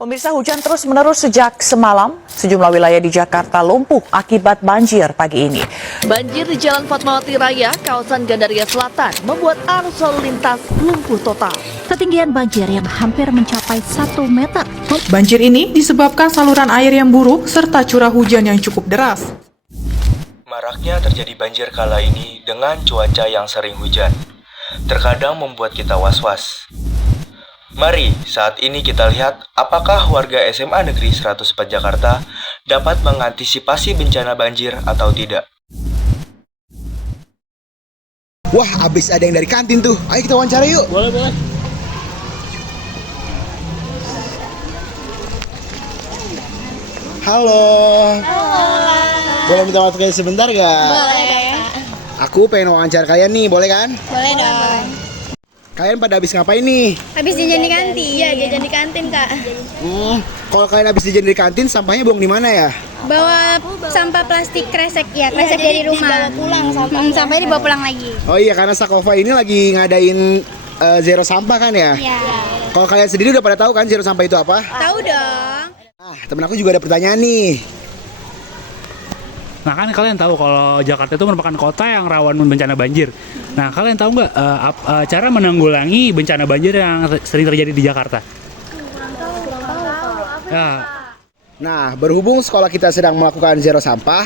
Pemirsa, hujan terus-menerus sejak semalam. Sejumlah wilayah di Jakarta lumpuh akibat banjir pagi ini. Banjir di Jalan Fatmawati Raya, kawasan Gandaria Selatan, membuat arus lalu lintas lumpuh total. Ketinggian banjir yang hampir mencapai 1 meter. Banjir ini disebabkan saluran air yang buruk serta curah hujan yang cukup deras. Maraknya terjadi banjir kala ini dengan cuaca yang sering hujan. Terkadang membuat kita was-was. Mari saat ini kita lihat apakah warga SMA Negeri 104 Jakarta dapat mengantisipasi bencana banjir atau tidak. Wah, abis ada yang dari kantin tuh. Ayo kita wawancara yuk. Boleh. Halo. Boleh minta waktu sebentar gak? Boleh. Aku pengen wawancara kalian nih, boleh kan? Boleh dong. Kalian pada habis ngapain nih? Habis jajan di kantin. Iya, jajan di kantin, Kak. Kalau kalian habis jajan di kantin, sampahnya buang di mana ya? Bawa sampah plastik kresek ya, kresek dari rumah. Dibawa pulang sampahnya. Sampahnya dibawa pulang lagi. Oh iya, karena Sakova ini lagi ngadain zero sampah kan ya? Iya. Kalau kalian sendiri udah pada tahu kan zero sampah itu apa? Tahu dong. Temen aku juga ada pertanyaan nih. Nah kan kalian tahu kalau Jakarta itu merupakan kota yang rawan bencana banjir. Nah kalian tahu nggak cara menanggulangi bencana banjir yang sering terjadi di Jakarta? Ya, Nah, berhubung sekolah kita sedang melakukan zero sampah,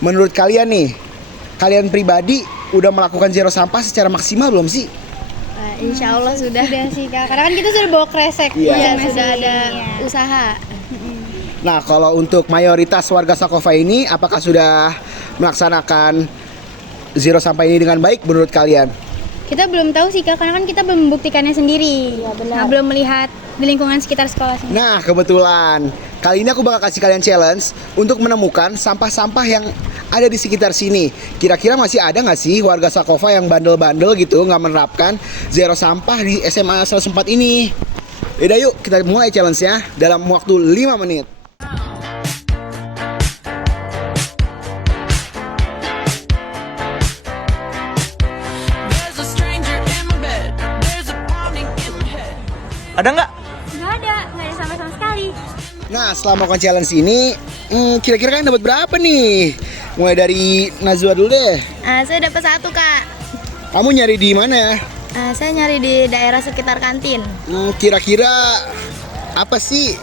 menurut kalian nih, kalian pribadi udah melakukan zero sampah secara maksimal belum sih? Insya Allah sudah sih, Kak. Karena kan kita sudah bawa kresek. Iya. Sudah ada usaha. Nah, kalau untuk mayoritas warga Sakova ini, apakah sudah melaksanakan zero sampah ini dengan baik menurut kalian? Kita belum tahu sih, Kak, karena kan kita belum membuktikannya sendiri. Iya, benar. Nah, belum melihat di lingkungan sekitar sekolah sini. Nah, kebetulan kali ini aku bakal kasih kalian challenge untuk menemukan sampah-sampah yang ada di sekitar sini. Kira-kira masih ada nggak sih warga Sakova yang bandel-bandel gitu nggak menerapkan zero sampah di SMA 104 ini? Yaudah yuk, kita mulai challenge-nya dalam waktu 5 menit. Ada nggak? Nggak ada sama sekali. Nah, setelah melakukan challenge ini, kira-kira kalian dapat berapa nih? Mulai dari Najwa dulu deh. Saya dapat 1, Kak. Kamu nyari di mana? Saya nyari di daerah sekitar kantin. Kira-kira apa sih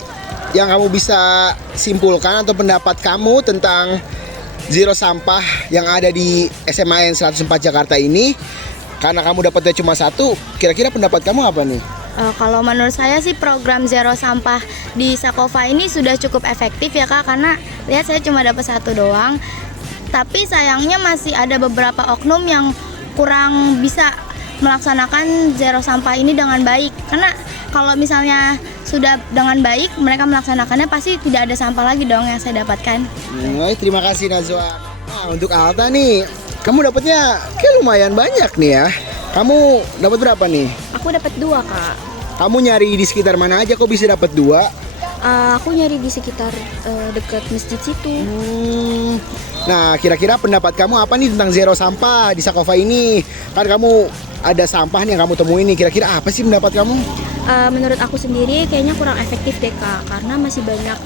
yang kamu bisa simpulkan atau pendapat kamu tentang zero sampah yang ada di SMA 104 Jakarta ini? Karena kamu dapatnya cuma 1, kira-kira pendapat kamu apa nih? Kalau menurut saya sih program zero sampah di Sakova ini sudah cukup efektif ya, Kak. Karena lihat saya cuma dapat 1 doang. Tapi sayangnya masih ada beberapa oknum yang kurang bisa melaksanakan zero sampah ini dengan baik. Karena kalau misalnya sudah dengan baik mereka melaksanakannya, pasti tidak ada sampah lagi dong yang saya dapatkan. Terima kasih Najwa. Nah, untuk Alta nih, kamu dapatnya kayak lumayan banyak nih ya. Kamu dapat berapa nih? Aku dapat 2, Kak. Kamu nyari di sekitar mana aja kok bisa dapat 2? Aku nyari di sekitar dekat masjid situ. Nah, kira-kira pendapat kamu apa nih tentang zero sampah di Sakova ini? Kan kamu ada sampah nih yang kamu temuin nih. Kira-kira apa sih pendapat kamu? Menurut aku sendiri kayaknya kurang efektif deh, Kak. Karena masih banyak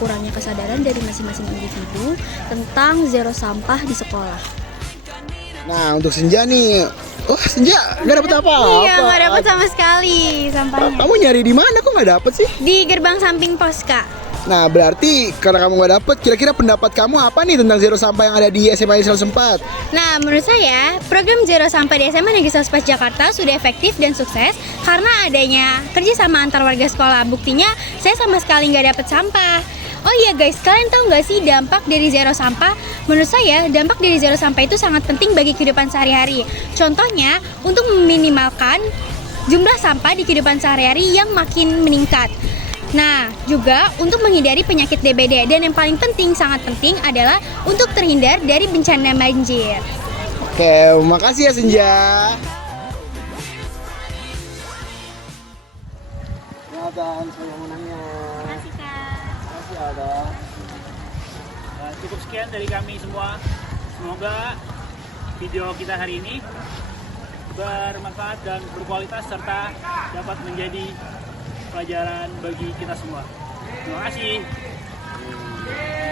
kurangnya kesadaran dari masing-masing individu tentang zero sampah di sekolah. Nah, untuk Senja nih, Senja nggak dapet apa-apa. Iya, nggak dapat sama sekali sampahnya. Kamu nyari di mana kok nggak dapet sih? Di gerbang samping pos, Kak. Nah, berarti karena kamu nggak dapet, kira-kira pendapat kamu apa nih tentang zero sampah yang ada di SMA 104? Nah, menurut saya program zero sampah di SMA Negeri 104 Jakarta sudah efektif dan sukses karena adanya kerjasama antar warga sekolah. Buktinya saya sama sekali nggak dapat sampah. Oh iya guys, kalian tahu nggak sih dampak dari zero sampah? Menurut saya, dampak dari zero sampah itu sangat penting bagi kehidupan sehari-hari. Contohnya, untuk meminimalkan jumlah sampah di kehidupan sehari-hari yang makin meningkat. Nah, juga untuk menghindari penyakit DBD. Dan yang paling penting, sangat penting adalah untuk terhindar dari bencana banjir. Oke, makasih ya Senja. Nathan, saya mau nanya. Makasih, Kak. Makasih ada. cukup sekian dari kami semua. Semoga video kita hari ini bermanfaat dan berkualitas serta dapat menjadi pelajaran bagi kita semua. Terima kasih. Yeay.